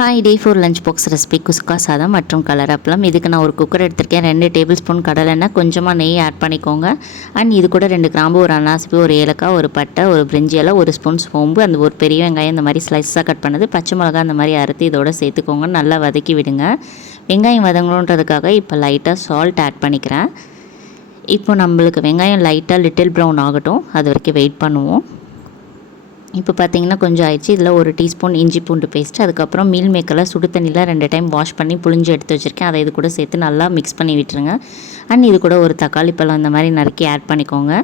Hi day four lunch box recipe kuska சாதம் மற்றும் colour அப்பளம். இதுக்கு நான் ஒரு குக்கர் எடுத்திருக்கேன். 2 டேபிள் ஸ்பூன் கடலெண்ணெய், கொஞ்சமாக நெய் ஆட் பண்ணிக்கோங்க. அண்ட் இது கூட 2 கிராம்பு, ஒரு அன்னாசிப்பூ, ஒரு ஏலக்காய், ஒரு பட்டை, ஒரு பிரிஞ்சி இலை, 1 ஸ்பூன் சோம்பு, அந்த ஒரு பெரிய வெங்காயம் இந்த மாதிரி ஸ்லைஸாக கட் பண்ணது, பச்சை மிளகா அந்த மாதிரி அறுத்து இதோட சேர்த்துக்கோங்க. நல்லா வதக்கி விடுங்க. வெங்காயம் வதங்கணுன்றதுக்காக இப்போ லைட்டாக சால்ட் ஆட் பண்ணிக்கிறேன். இப்போ நம்மளுக்கு வெங்காயம் லைட்டாக லிட்டில் ப்ரௌன் ஆகட்டும், அது வரைக்கும் வெயிட் பண்ணுவோம். இப்போ பார்த்தீங்கன்னா கொஞ்சம் ஆயிடுச்சு. இதில் 1 டீஸ்பூன் இஞ்சி பூண்டு பேஸ்ட், அதுக்கப்புறம் மீல் மேக்கரில் சுடு தண்ணியில் 2 டைம் வாஷ் பண்ணி புழிஞ்சு எடுத்து வச்சுருக்கேன். அதை இது கூட சேர்த்து நல்லா மிக்ஸ் பண்ணி விட்டுருங்க. அண்ட் இது கூட ஒரு தக்காளி பழம் இந்த மாதிரி நறுக்கி ஆட் பண்ணிக்கோங்க.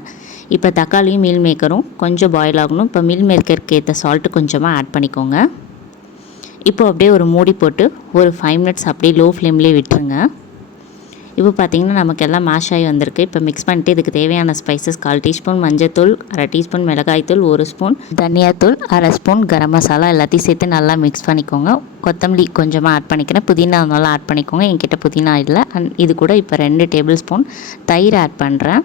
இப்போ தக்காளியும் மீல் மேக்கரும் கொஞ்சம் பாயில் ஆகணும். இப்போ மீல் மேக்கருக்கு ஏற்ற சால்ட்டு கொஞ்சமாக ஆட் பண்ணிக்கோங்க. இப்போ அப்படியே ஒரு மூடி போட்டு ஒரு 5 மினிட்ஸ் அப்படியே லோ ஃப்ளேம்லேயே விட்டுருங்க. இப்போ பார்த்திங்கன்னா நமக்கு எல்லாம் மேஷ் ஆகி வந்திருக்கு. இப்போ மிக்ஸ் பண்ணிட்டு இதுக்கு தேவையான ஸ்பைசஸ் 1/4 டீஸ்பூன் மஞ்சள்தூள், 1/2 டீஸ்பூன் மிளகாய்த்தூள், 1 ஸ்பூன் தனியாத்தூள், 1/2 ஸ்பூன் கரம் மசாலா எல்லாத்தையும் சேர்த்து நல்லா மிக்ஸ் பண்ணிக்கோங்க. கொத்தமல்லி கொஞ்சமாக ஆட் பண்ணிக்கிறேன். புதினா நல்லா ஆட் பண்ணிக்கோங்க. என்கிட்ட புதினா இல்லை. அண்ட் இது கூட இப்போ 2 டேபிள் ஸ்பூன் தயிர் ஆட் பண்ணுறேன்.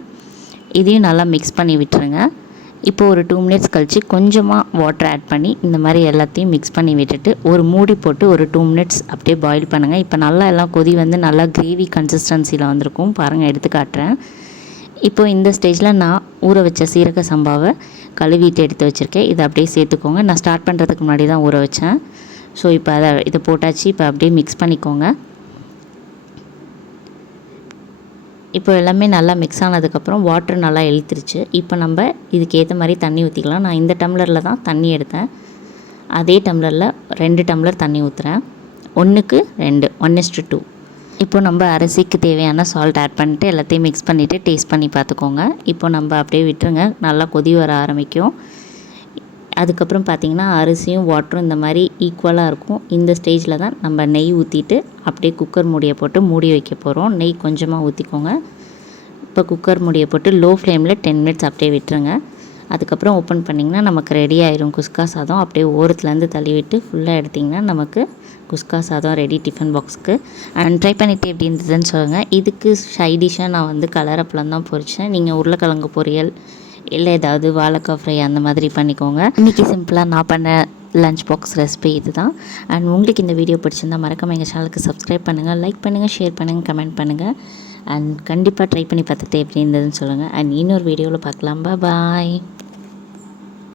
இதையும் நல்லா மிக்ஸ் பண்ணி விட்டுருங்க. இப்போ ஒரு 2 மினிட்ஸ் கழித்து கொஞ்சமாக வாட்டர் ஆட் பண்ணி இந்த மாதிரி எல்லாத்தையும் மிக்ஸ் பண்ணி விட்டுட்டு ஒரு மூடி போட்டு ஒரு 2 மினிட்ஸ் அப்படியே பாயில் பண்ணுங்கள். இப்போ நல்லா எல்லாம் கொதி வந்து நல்லா கிரேவி கன்சிஸ்டன்சியில் வந்திருக்கும். பாருங்கள், எடுத்து காட்டுறேன். இப்போ இந்த ஸ்டேஜில் நான் ஊற வச்ச சீரக சம்பாவை கழுவிட்டு எடுத்து வச்சுருக்கேன். இதை அப்படியே சேர்த்துக்கோங்க. நான் ஸ்டார்ட் பண்ணுறதுக்கு முன்னாடி தான் ஊற வச்சேன். ஸோ இப்போ இதை போட்டாச்சு. இப்போ அப்படியே மிக்ஸ் பண்ணிக்கோங்க. இப்போ எல்லாமே நல்லா மிக்ஸ் ஆனதுக்கப்புறம் வாட்டர் நல்லா இழுத்துருச்சு. இப்போ நம்ம இதுக்கு ஏற்ற மாதிரி தண்ணி ஊற்றிக்கலாம். நான் இந்த டம்ளரில் தான் தண்ணி எடுத்தேன். அதே டம்ளரில் 2 டம்ளர் தண்ணி ஊற்றுறேன். 1க்கு 2, 1:2. இப்போ நம்ம அரிசிக்கு தேவையான சால்ட் ஆட் பண்ணிவிட்டு எல்லாத்தையும் மிக்ஸ் பண்ணிவிட்டு டேஸ்ட் பண்ணி பார்த்துக்கோங்க. இப்போ நம்ம அப்படியே விட்டுருங்க. நல்லா கொதி வர ஆரம்பிக்கும். அதுக்கப்புறம் பார்த்திங்கன்னா அரிசியும் வாட்டரும் இந்த மாதிரி ஈக்குவலாக இருக்கும். இந்த ஸ்டேஜில் தான் நம்ம நெய் ஊற்றிட்டு அப்படியே குக்கர் மூடியை போட்டு மூடி வைக்க போகிறோம். நெய் கொஞ்சமாக ஊற்றிக்கோங்க. இப்போ குக்கர் மூடியை போட்டு லோ ஃப்ளேமில் 10 மினிட்ஸ் அப்படியே விட்டுருங்க. அதுக்கப்புறம் ஓப்பன் பண்ணிங்கன்னா நமக்கு ரெடி ஆயிரும் குஸ்கா சாதம். அப்படியே ஓரத்துலேருந்து தள்ளி விட்டு ஃபுல்லாக எடுத்திங்கன்னா நமக்கு குஸ்கா சாதம் ரெடி டிஃபன் பாக்ஸ்க்கு. அண்ட் ட்ரை பண்ணிவிட்டு எப்படி இருந்ததுன்னு சொல்லுங்கள். இதுக்கு சைடிஷாக நான் வந்து கலர் அப்பளம் தான் பொரித்தேன். நீங்கள் உருளைக்கிழங்கு பொரியல் இல்லை ஏதாவது வாழைக்காய் ஃப்ரை அந்த மாதிரி பண்ணிக்கோங்க. இன்றைக்கி சிம்பிளாக நான் பண்ண லஞ்ச் பாக்ஸ் ரெசிபி இது தான். அண்ட் உங்களுக்கு இந்த வீடியோ பிடிச்சிருந்தால் மறக்காம எங்கள் சேனலுக்கு சப்ஸ்கிரைப் பண்ணுங்கள், லைக் பண்ணுங்கள், ஷேர் பண்ணுங்கள், கமெண்ட் பண்ணுங்கள். அண்ட் கண்டிப்பாக ட்ரை பண்ணி பார்த்துட்டு எப்படி இருந்ததுன்னு சொல்லுங்கள். அண்ட் இன்னொரு வீடியோவில் பார்க்கலாம். பாய்.